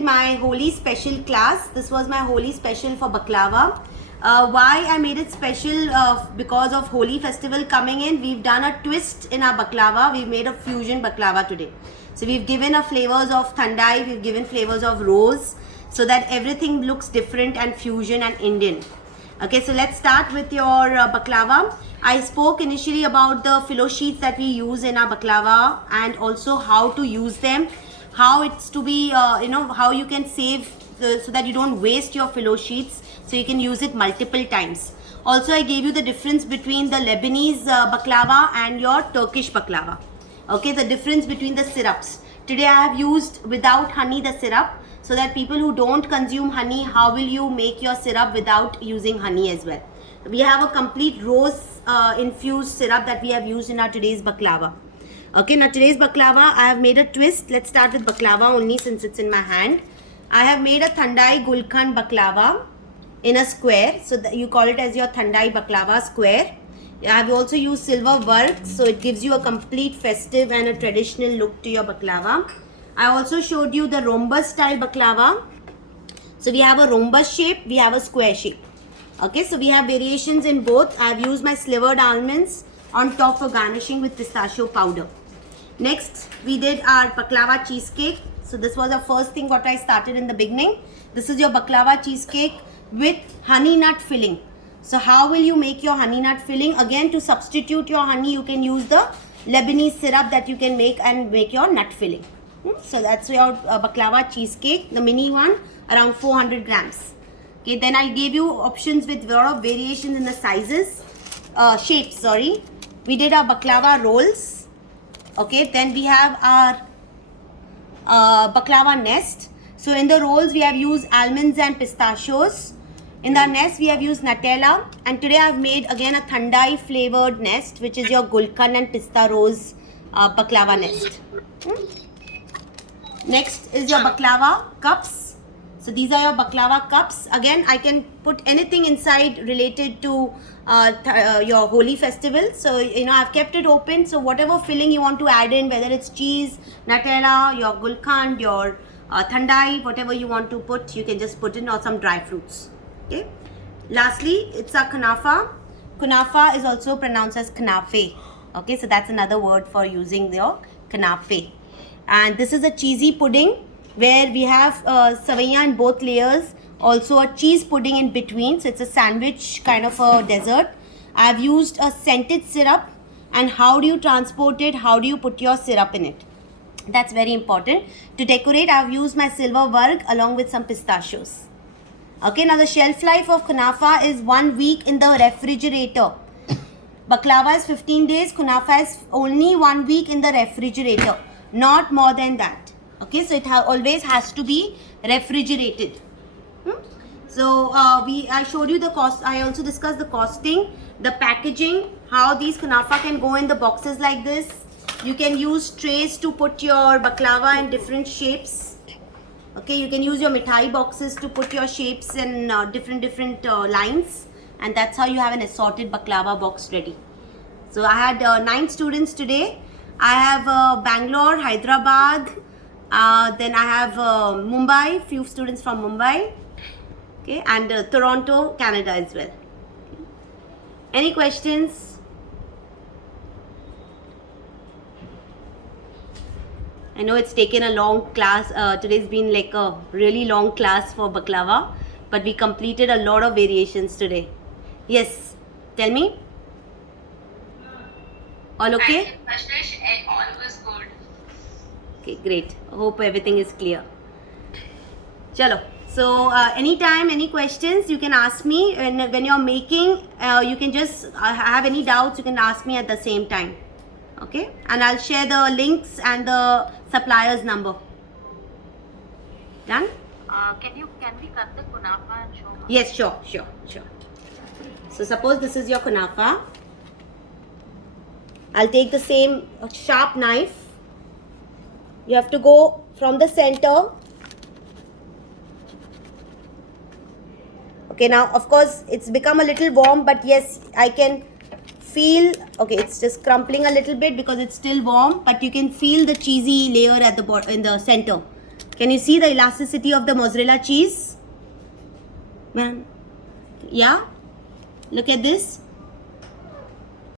My Holi special class. This was my Holi special for baklava. Why I made it special? Because of Holi festival coming in, we've done a twist in our baklava. We've made a fusion baklava today. So we've given a flavors of thandai, we've given flavors of rose, so that everything looks different and fusion and Indian. Okay, so let's start with your baklava. I spoke initially about the filo sheets that we use in our baklava and also how to use them, how it's to be, how you can save so that you don't waste your filo sheets, so you can use it multiple times. Also, I gave you the difference between the Lebanese baklava and your Turkish baklava. Okay, the difference between the syrups. Today I have used without honey the syrup, so that people who don't consume honey, how will you make your syrup without using honey as well? We have a complete rose infused syrup that we have used in our today's baklava. Okay, now today's baklava, I have made a twist. Let's start with baklava only since it's in my hand. I have made a Thandai Gulkand baklava in a square. So you call it as your Thandai baklava square. I have also used silver work, so it gives you a complete festive and a traditional look to your baklava. I also showed you the rhombus style baklava. So we have a rhombus shape, we have a square shape. Okay, so we have variations in both. I have used my slivered almonds on top for garnishing with pistachio powder. Next, we did our baklava cheesecake. So this was the first thing what I started in the beginning. This is your baklava cheesecake with honey nut filling. So how will you make your honey nut filling? Again, to substitute your honey, you can use the Lebanese syrup that you can make and make your nut filling. So that's your baklava cheesecake, the mini one, around 400 grams. Okay, then I gave you options with a lot of variations in the sizes, shapes, sorry. We did our baklava rolls. Okay, then we have our baklava nest. So in the rolls, we have used almonds and pistachios. In the nest, we have used Nutella. And today I have made again a Thandai flavored nest, which is your Gulkand and Pista Rose baklava nest. Next is your baklava cups. So these are your baklava cups. Again, I can put anything inside related to your Holi festival. So, I've kept it open. So whatever filling you want to add in, whether it's cheese, Nutella, your Gulkand, your Thandai, whatever you want to put, you can just put in, or some dry fruits. Okay. Lastly, it's a kunafa. Kunafa is also pronounced as knafe. Okay, so that's another word for using your knafe. And this is a cheesy pudding where we have savaiya in both layers, also a cheese pudding in between. So it's a sandwich kind of a dessert. I've used a scented syrup. And how do you transport it? How do you put your syrup in it? That's very important. To decorate, I've used my silver work along with some pistachios. Okay, now the shelf life of kunafa is 1 week in the refrigerator. Baklava is 15 days. Kunafa is only 1 week in the refrigerator. Not more than that. Okay, so it always has to be refrigerated. So I showed you the cost. I also discussed the costing, the packaging, how these kunafa can go in the boxes like this. You can use trays to put your baklava in different shapes. Okay, you can use your mithai boxes to put your shapes in different lines, and that's how you have an assorted baklava box ready. So I had 9 students today. I have Bangalore, Hyderabad, then I have Mumbai, few students from Mumbai, okay, and Toronto, Canada as well. Any questions? I know it's taken a long class. Today's been like a really long class for baklava, but we completed a lot of variations today. Yes, tell me. All okay? All was good. Okay, great. I hope everything is clear. Chalo. So anytime, any questions, you can ask me. When you're making, you can just have any doubts, you can ask me at the same time. Okay, and I'll share the links and the supplier's number. Done? Can we cut the kunafa and show her? Yes, sure. So suppose this is your kunafa. I'll take the same sharp knife. You have to go from the center. Okay, now of course it's become a little warm, but yes, I can feel, okay, it's just crumpling a little bit because it's still warm, but you can feel the cheesy layer at the bottom, in the center. Can you see the elasticity of the mozzarella cheese? Man, yeah. Look at this.